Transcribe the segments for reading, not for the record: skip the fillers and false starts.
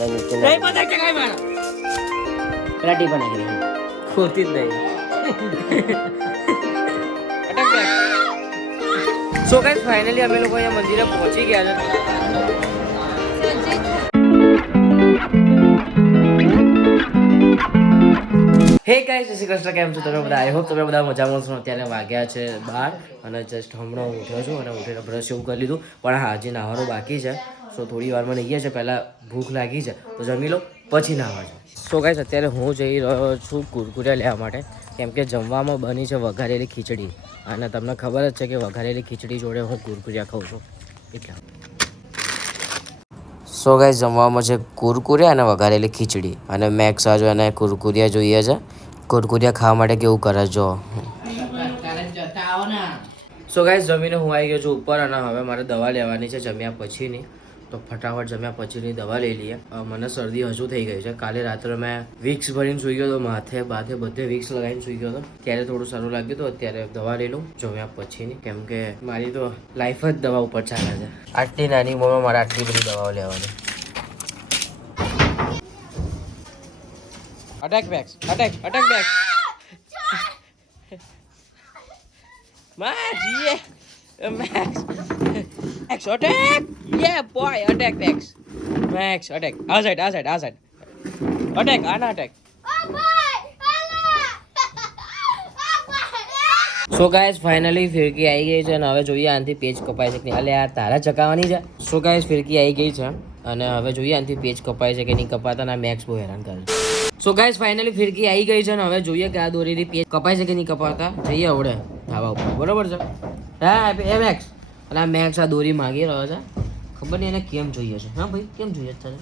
નહીં પતા કે કઈ મારો રાટી પણ નાખી ખોતી જ નહીં સો ગાઈસ ફાઇનલી અમે લોકો અહીંયા મંદિરે પહોંચી ગયા છે. હે ગાઈસ જય શ્રી કૃષ્ણ, કેમ છો તમે બધા? આઈ હોપ તમે બધા મજામાં છો. અત્યારે વાગ્યા છે 12 અને જસ્ટ હમણાં ઉઠ્યો છું અને ઉઠીને બ્રશ એવું કરી લીધું, પણ હા હજી નાહવાનું બાકી છે. સો થોડી વારમાં નહીં છે, પહેલાં ભૂખ લાગી છે તો જમી લો પછી નાહવા છે. સો ગાઈસ અત્યારે હું જઈ રહ્યો છું કુરકુરિયા લેવા માટે, કેમ કે જમવામાં બની છે વઘારેલી ખીચડી અને તમને ખબર જ છે કે વઘારેલી ખીચડી જોડે હું કુરકુરિયા ખાઉં છું એટલા. સો ગાઈસ જમવામાં છે કુરકુરિયા અને વઘારેલી ખીચડી અને મેક્સ આજો અને કુરકુરિયા જોઈએ છે. કુરકુરિયા ખાવા માટે કેવું કરે જો. સો ગાઈસ જમીને હું આવી ગયો છું ઉપર અને હવે મારે દવા લેવાની છે જમ્યા પછીની, તો ફટાફટ જમ્યા પછીની દવા લઈ લઈએ. મને શરદી હજુ થઈ ગઈ છે. કાલે રાત્રે મેં વિક્સ ભરીને સૂઈ ગયો હતો, માથે બાથે બધે વિક્સ લગાવીને સૂઈ ગયો હતો, ત્યારે થોડું સારું લાગ્યું હતું. અત્યારે દવા લઈ લઉં જમ્યા પછીની, કેમ કે મારી તો લાઈફ જ દવા ઉપર ચાલે છે. આટલી નાની ઉંમરમાં મારે આટલી બધી દવાઓ લેવાની. Attack backs, attack backs. Max, Max, attack! Yeah, boy, attack, Max. Max, attack. Outside. Attack, Anna, attack. So guys finally ફિરકી આવી ગઈ છે અને હવે જોઈએ આનાથી પેજ કપાય છે કે નહીં. અલે આ તારા ચકાવવાની છે. સો ગાઈસ ફિરકી આવી ગઈ છે અને હવે જોઈએ આનાથી પેજ કપાય છે કે નહીં કપાતા. ના મેક્સ બહુ હેરાન કરે છે. સો ગાઈસ ફાઇનલી ફિરકી આવી ગઈ છે અને હવે જોઈએ કે આ દોરીથી પેજ કપાય છે કે નહીં કપાતા. જઈએ આવડે ધાબા ઉપર, બરોબર છે? હા એ મેક્સ. અને આ મેક્સ આ દોરી માગી રહ્યો છે, ખબર નહીં એને કેમ જોઈએ છે. હા ભાઈ કેમ જોઈએ છે તારે?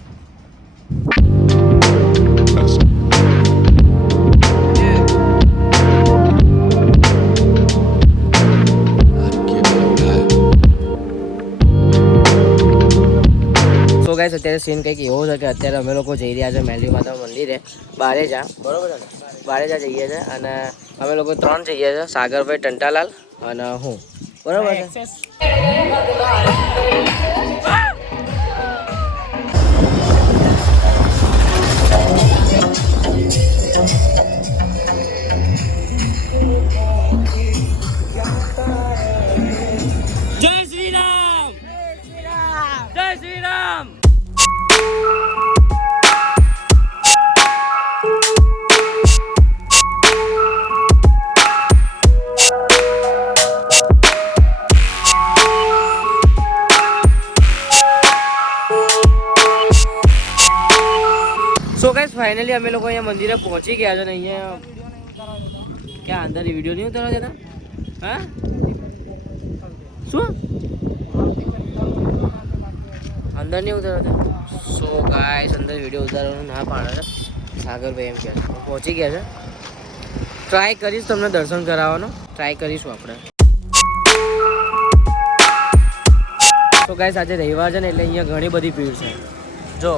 સો ગાઈસ અત્યારે સીન કંઈક એવો છે કે અત્યારે અમે લોકો જઈ રહ્યા છે મેલી માતા મંદિરે બારેજા, બરોબર છે ને? બારેજા જઈએ છે અને અમે લોકો 3 જઈએ છે, સાગરભાઈ, ટંટાલાલ અને હું, બરોબર છે? જય શ્રી રામ, જય શ્રી રામ. સો ગાઈસ ફાઇનલી અમે લોકો અહીંયા મંદિરે પહોંચી ગયા છે ને અહીંયા ક્યાં અંદર વિડીયો નહીં ઉતારવા દેતા? હા શું અંદર નહીં ઉતારવા દેતા? સો ગાઈસ અંદર વિડીયો ઉતારવાનું ના પાડે છે સાગરભાઈ, એમ કહે છે. પહોંચી ગયા છે. ટ્રાય કરીશ તમને દર્શન કરાવવાનો, ટ્રાય કરીશું આપણે. તો ગાઈસ આજે રવિવાર છે ને એટલે અહીંયા ઘણી બધી ભીડ છે. જો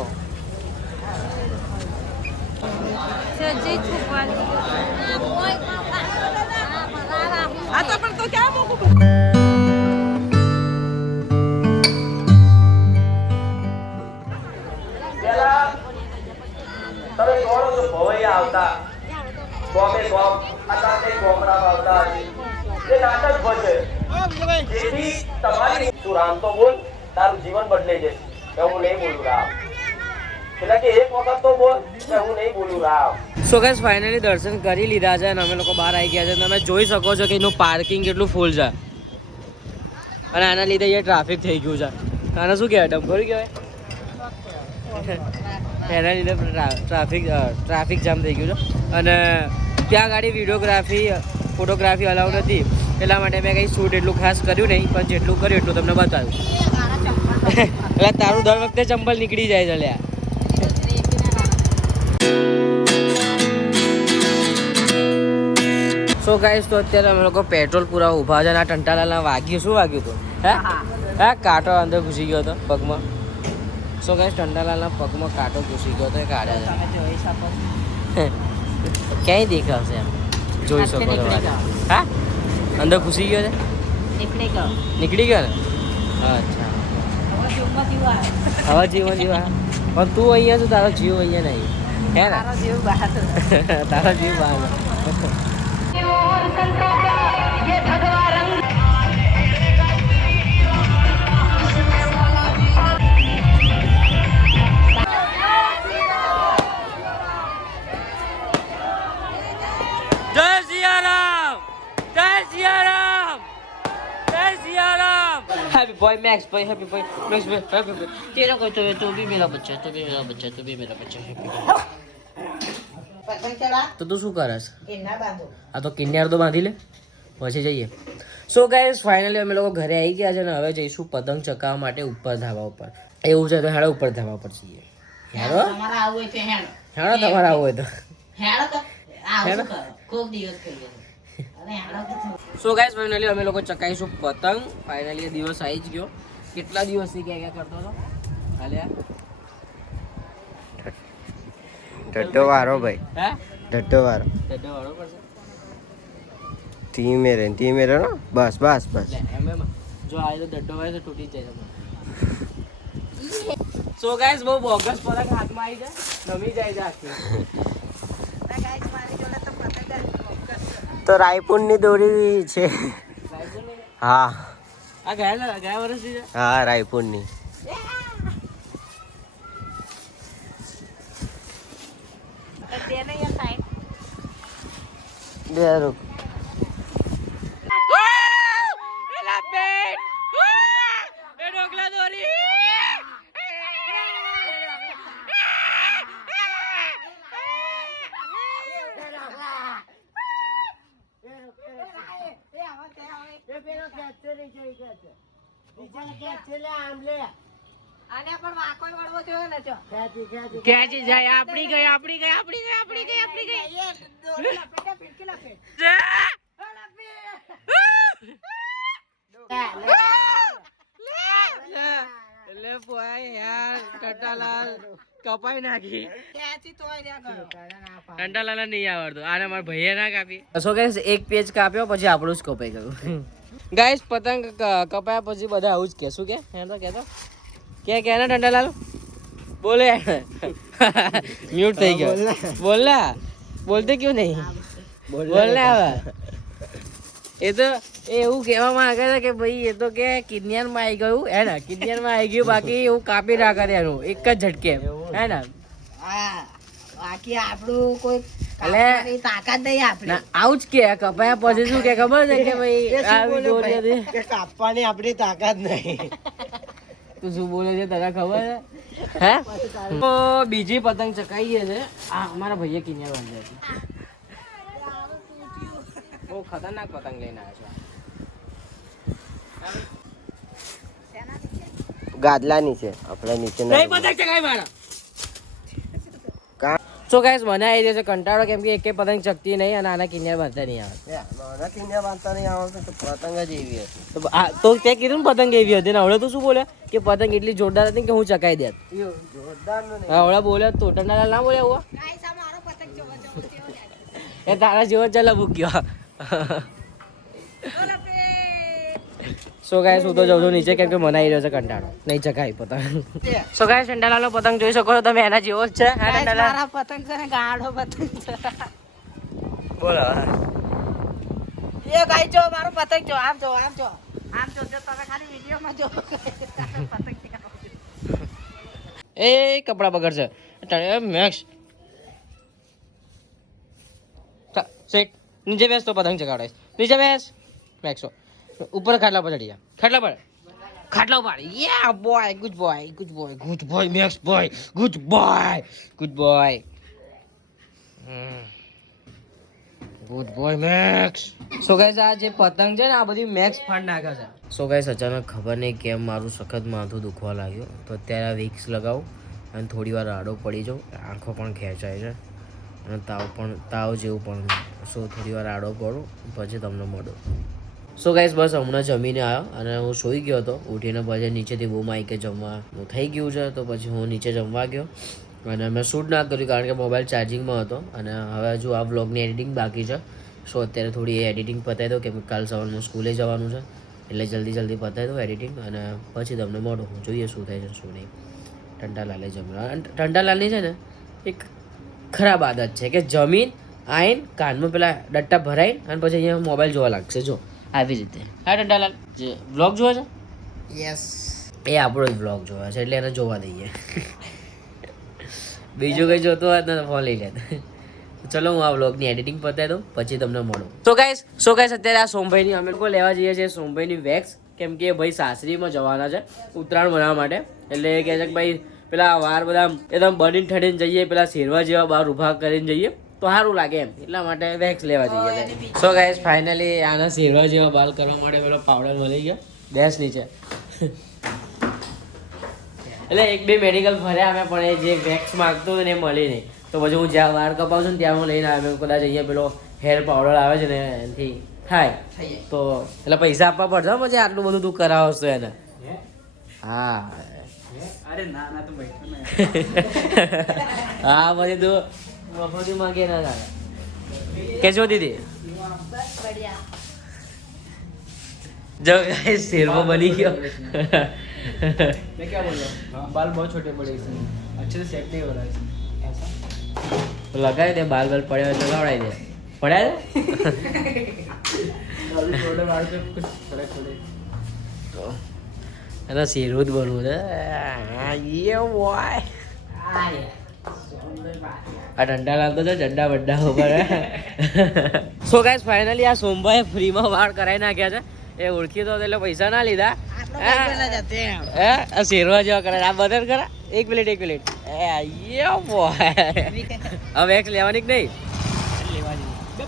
તારું જીવન બદલાઈ જશે. હું નહીં બોલું રામ, એટલે કે એક વખત તો બોલ કે હું નહીં બોલું રામ. સો ગાઈસ ફાઇનલી દર્શન કરી લીધા છે અને અમે લોકો બહાર આવી ગયા છે. તમે જોઈ શકો છો કે એનું પાર્કિંગ કેટલું ફૂલ છે અને આના લીધે અહીંયા ટ્રાફિક થઈ ગયું છે. આને શું કહેવાય? ડમ્પર કહેવાય. એના લીધે ટ્રાફિક જામ થઈ ગયું છે અને ત્યાં ગાડી વિડીયોગ્રાફી ફોટોગ્રાફી અલાઉ નથી, એટલા માટે મેં કંઈ શૂટ એટલું ખાસ કર્યું નહીં, પણ જેટલું કર્યું એટલું તમને બતાવ્યું. એટલે તારું દર વખતે ચંપલ નીકળી જાય છે લ્યા. સો ગાઈસ તો અત્યારે અમે લોકો પેટ્રોલ પૂરા ઊભા છે અને આ ટંટાલાલના વાગ્યું. શું વાગ્યું હતું? હા કાંટો અંદર ઘૂસી ગયો હતો પગમાં. સો ગાઈસ ટંટાલાલના પગમાં કાંટો ઘૂસી ગયો હતો, એ કાઢ્યા છે. ક્યાંય દેખાશે એમ જોઈ શકો છો. હા અંદર ઘૂસી ગયો છે, નીકળી ગયો ને? અચ્છા હવે જીવો પણ તું અહીંયા છું, તારો જીવ અહીંયા નહીં હે ને? તારો જીવ બહાર તારો જીવ બહાર. જય સિયારામ, જય સિયારામ, જય સિયારામ. हैप्पी बॉय मैक्स भाई, हैप्पी बॉय मैक्स भाई, हैप्पी बॉय. तेरा कोई तो भी मेरा बच्चा, तो भी मेरा बच्चा, तो भी मेरा बच्चा. हैप्पी પતંગ ચલા તો તું શું કરસ? એના બાંધો આ તો કિન્યાર તો બાંધી લે પછી જઈએ. સો ગાઈસ ફાઇનલી અમે લોકો ઘરે આવી ગયા છે ને હવે જઈશું પતંગ ચકાવવા માટે ઉપર ધાબા ઉપર. એવું છે તો હેડો ઉપર ધાબા પર જઈએ. હેડો તમારે આવું હોય તો હેડો હેડો તમારે આવું હોય તો હેડો તો આવું કરો કોક દિવસ કરીએ અરે હેડો તો સો ગાઈસ ફાઇનલી અમે લોકો ચકાઈશું પતંગ. ફાઇનલી એ દિવસ આવી જ ગયો. કેટલા દિવસથી ક્યાં કરતો હતો હાલ્યા ઢટ્ટો વાળો ભાઈ, હે ઢટ્ટો વાળો. ડડો વાળો પડશે ધીમે રે ને બસ બસ બસ. લે એમ જો આ તો ડડો વાળો તો તૂટી જ જાય તમારે. સો ગાઈસ બહુ બોગસ પતંગ હાથમાં આવી જાય નમી જાય છે આખી. ગાઈસ મારી જોડે તો પતંગ તો રાયપુરની દોરી છે. હા આ ગયા વર્ષથી છે. હા રાયપુરની. તેને યાર સાઈડ બે રૂપ એલા પેટ એ ઢોકલા દોરી આને પણ વાકોય વળવો જોઈએ ને જો ક્યાંથી જાય? આપણી ગઈ આપણી ગઈ આપણી ગઈ આપણી ગઈ આપણી ગઈ. એ દોરી લપેટે પીટકી લપેટ લે પોય યાર ટટાલાલ કપાઈ નાખી. ક્યાંથી તોય રહ્યા ગયો ટંટાલાલ નહીં આવડતું. આને મારા ભાઈએ ના કાપી. સો ગાઈસ એક પેજ કાપ્યો પછી આપણું જ કપાઈ ગયું. ગાઈસ પતંગ કપાયા પછી બધા આવું જ કે શું કે હે તો કેતો કે ને ટંટાલાલ બોલે મ્યુટ થઈ ગયો. બોલ ના બોલતે ક્યું નહીં? બોલ ને હવે એ તો એવું કહેવા માંગે છે કે ભાઈ એ તો કે કિડનિયરમાં આવી ગયું હે ને, કિડનિયરમાં આવી ગયું બાકી એવું કાપી ના કરે એનું એક જ ઝટકે હે ને. હા બાકી આપણું કોઈ એટલે કાપવાની તાકાત નહીં આપણી ના આવું જ કે કપાયા પછી શું કે ખબર છે કે ભાઈ આવી દોરી હતી. કે કાપવાની આપણી તાકાત નહીં. તું શું બોલે છે તને ખબર છે હે? તો બીજી પતંગ ચકાઈએ છે. આ અમારા ભાઈએ કિનિયા બાંધી હતી. બહુ ખતરનાક પતંગ લઈને આવ્યા ગાદલાની છે આપણે નીચે છે. પતંગ ચકાઈ મારા. કા સો ગાઈસ મને આવી જશે કંટાળો કેમ કે એકે પતંગ ચકતી નહીં અને આના કિનિયા બાંધતા નહીં આવે. મારા કિન્યા બાંધતા નહીં આવડતું તો પતંગ જ એવી હતી. તો તે કીધું ને પતંગ એવી હતી ને હવડે તો શું બોલે કે પતંગ એટલી જોરદાર હતી કે હું ચકાઈ દેત. જોરદાર નો હવડે બોલે તો ટંડાલાલ ના બોલ્યા હુઆ ગાઈસ આ મારો પતંગ જોવો જોવો કેવો જાય એ તારા જેવો ચાલે ભૂક્યો. સો ગાઈસ હું તો જાઉં છું નીચે કેમ કે મને આવી રહ્યો છે કંટાળો નહીં ચકાઈ પતંગ. સો ગાઈસ ટંડાલાલનો પતંગ જોઈ શકો છો તમે એના જેવો જ છે. હા ગાઈસ ટંડાલાલ મારા પતંગ છે ને ગાઢો પતંગ છે બોલો. એ ગાઈ જો મારો પતંગ જો આમ જો આમ જો આમ જો જો તમે ખાલી વિડિયોમાં જો પતંગ એ કપડા બગડશે મેક્સ સેટ નીચે બેસ તો પતંગ ચગાવડાઈશ. નીચે બેસ મેક્સો ઉપર ખાટલા પર ચડી જા. ખાટલા પર યા boy good boy good boy good boy Max boy good boy good boy good boy Max. So guys આ જે પતંગ છે ને આ બધી મેક્સ ફાડ નાખે છે. સો ગાઈસ અચાનક ખબર નહીં કેમ મારું સખત માથું દુખવા લાગ્યું તો અત્યારે આ વિક્સ લગાવું અને થોડી વાર આડો પડી જાઉં. આંખો પણ ખેંચાય છે અને તાવ જેવું પણ. સો થોડી વાર આડો પડું પછી તમને મળું. સો ગાઈસ બસ હમણાં જમીને આવ્યો અને હું સૂઈ ગયો હતો. ઉઠીને પછી નીચેથી બહુ માઈ કે જમવાનું થઈ ગયું છે તો પછી હું નીચે જમવા ગયો અને મેં શૂટ ના કર્યું કારણ કે મોબાઈલ ચાર્જિંગમાં હતો અને હવે હજુ આ વ્લોગની એડિટિંગ બાકી છે. સો અત્યારે થોડી એ એડિટિંગ પતાવી દો કેમ કે કાલ સવારમાં સ્કૂલે જવાનું છે એટલે જલ્દી પતાવી દો એડિટિંગ અને પછી તમને મળું જોઈએ શું થાય છે શું નહીં. ટંટાલાલે જમવાનું. અને ટંટાલાલની છે ને એક ખરાબ આદત છે કે જમીન આઈને કાનમાં પેલા ડટ્ટા ભરાઈ અને પછી અહીંયા મોબાઈલ જોવા લાગશે. જો આવી રીતે. હા ટંટાલાલ જે વ્લોગ જોવે છે યસ એ આપણો જ વ્લોગ જોવે છે એટલે એને જોવા દઈએ. બીજું કંઈ જોતો હોત ને ફોન લઈ લેત. ચલો હું આ વ્લોગની એડિટિંગ પતાવી દઉં પછી તમને મળું. સો ગાઈસ અત્યારે આ સોમભાઈની અમે લોકો લેવા જઈએ છીએ સોમભાઈની વેક્સ, કેમ કે ભાઈ સાસરીમાં જવાના છે ઉત્તરાયણ બનાવવા માટે. એટલે એ કહે છે કે ભાઈ પેલા વાર બધા એકદમ બનીને ઠડીને જઈએ, પેલા શેરવા જેવા બહાર ઊભા કરીને જઈએ તો સારું લાગે એમ, એટલા માટે વેક્સ લેવા જઈએ છીએ. સો ગાઈસ ફાઇનલી આના શેરવા જેવા બાલ કરવા માટે પેલો પાવડર મળી ગયો બેસ નીચે. એટલે એક બે મેડિકલ ફર્યા અમે પણ એ જે વેક્સ માંગતો હતો ને એ મળી નહીં. તો પછી હું જ્યાં વાળ કપાવું છું ને ત્યાં હું લઈને આવ્યો. કદાચ અહીંયા પેલો હેર પાવડર આવે છે ને એનાથી થાય તો એટલે પૈસા આપવા પડશે પછી આટલું બધું તું કરાવશ તો એને. હા અરે ના ના તો બેઠો ને હા પછી તું મફતી માંગે ના થાય. કેજો દીદી જો ગાઈસ શેરવો બની ગયો. मैं क्या बोल रहा हूँ बाल बहुत छोटे पड़े इसमें अच्छे से सेट नहीं हो रहा है इसमें ऐसा લગાવી દે બાલ બાલ પડ્યા હોય તો લવડાવી દે. પડ્યા अभी छोटे बाल पे कुछ फर्क पड़े તો એને શેરવું જ બનવું છે. ये बोय આ ડંડા લાગતો છે ડંડા બड्डा ઉપર. સો ગાઈસ ફાઇનલી આ સોમભાઈ ફ્રીમાં વાળ કરાવી નાખ્યા છે. એ ઓળખી તો એટલે પૈસા ના લીધા. આ શેરવા જેવા કરે આ બદર કરા. એક મિનિટ યો બોય હવે વેક્સ લેવાની કે નહીં.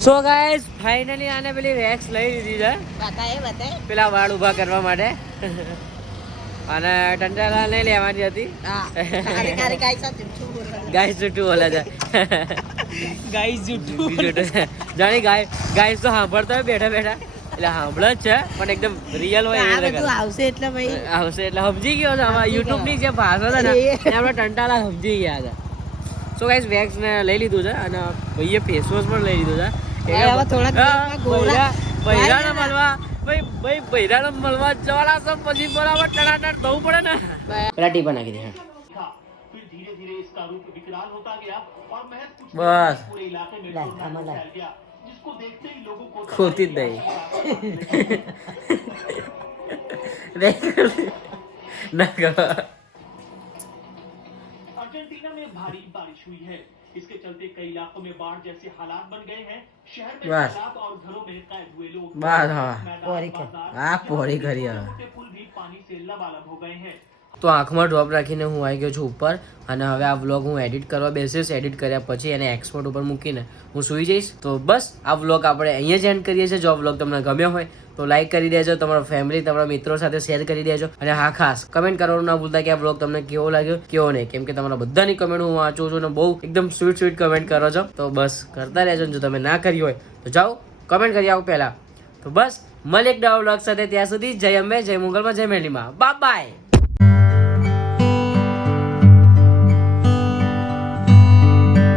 સો ગાઈસ ફાઇનલી આને પેલી વેક્સ લઈ લીધી છે બતાય પેલા વાળ ઊભા કરવા માટે. અને ટંટાલા નહીં લેવાની હતી. ગાય જૂઠું બોલે છે. ગાય જૂઠું જાણી ગાય તો સાંભળતા હોય બેઠા બેઠા એટલે સાંભળે જ છે પણ એકદમ રિયલ હોય એવી રીતે કરે. આવશે એટલે ભાઈ આવશે એટલે સમજી ગયો છે. આમાં યુટ્યુબ ની જે ભાષા છે ને એ આપણે ટંટાલા સમજી ગયા છે. સો ગાઈસ વેક્સ ને લઈ લીધું છે અને ભાઈએ ફેસ વોશ પણ લઈ લીધું છે. હવે થોડાક દિવસમાં ગોરા બૈરાને મળવા ભાઈ બૈરાને મળવા જવાના છે પછી બરાબર ટણાટણ થવું પડે ને. પેલા ટીપા નાખી દે. फिर धीरे धीरे इसका रूप विकराल होता गया और महज कुछ બસ पूरे इलाके में लाइट, कोरोना हमारा फैल गया जिसको देखते ही लोगों को ખોતી જ નહીં. ના કરો. अर्जेंटीना में भारी बारिश हुई है इसके चलते कई इलाकों में बाढ़ जैसे हालात बन गए हैं शहर में बस। तालाब और घरों में कैद हुए लोग બસ હા मैदान, पोरी के। बाजार, આ પોરી કરી હવે. छोटे पुल भी पानी से लबालब हो गए हैं તો આંખમાં ડ્રોપ રાખીને હું આવી ગયો છું ઉપર અને હવે આ વ્લોગ હું એડિટ કરવા બેસીશ. એડિટ કર્યા પછી એને એક્સપોર્ટ ઉપર મૂકીને હું સૂઈ જઈશ. તો બસ આ વ્લોગ આપણે અહીંયા જ એન્ડ કરીએ છીએ. જો આ વ્લોગ તમને ગમ્યો હોય તો લાઈક કરી દેજો, તમારા ફેમિલી તમારા મિત્રો સાથે શેર કરી દેજો અને હા ખાસ કમેન્ટ કરવાનું ના ભૂલતા કે આ વ્લોગ તમને કેવો લાગ્યો કેવો નહીં, કેમ કે તમારા બધાની કમેન્ટ હું વાંચું છું અને બહુ એકદમ સ્વીટ કમેન્ટ કરો છો. તો બસ કરતા રહેજો. જો તમે ના કરી હોય તો જાઓ કમેન્ટ કરી આવો પહેલાં. તો બસ મળે એક નવા વ્લોગ સાથે. ત્યાં સુધી જય અંબે, જય મંગલમાં, જય મેલીમાં. Bye bye.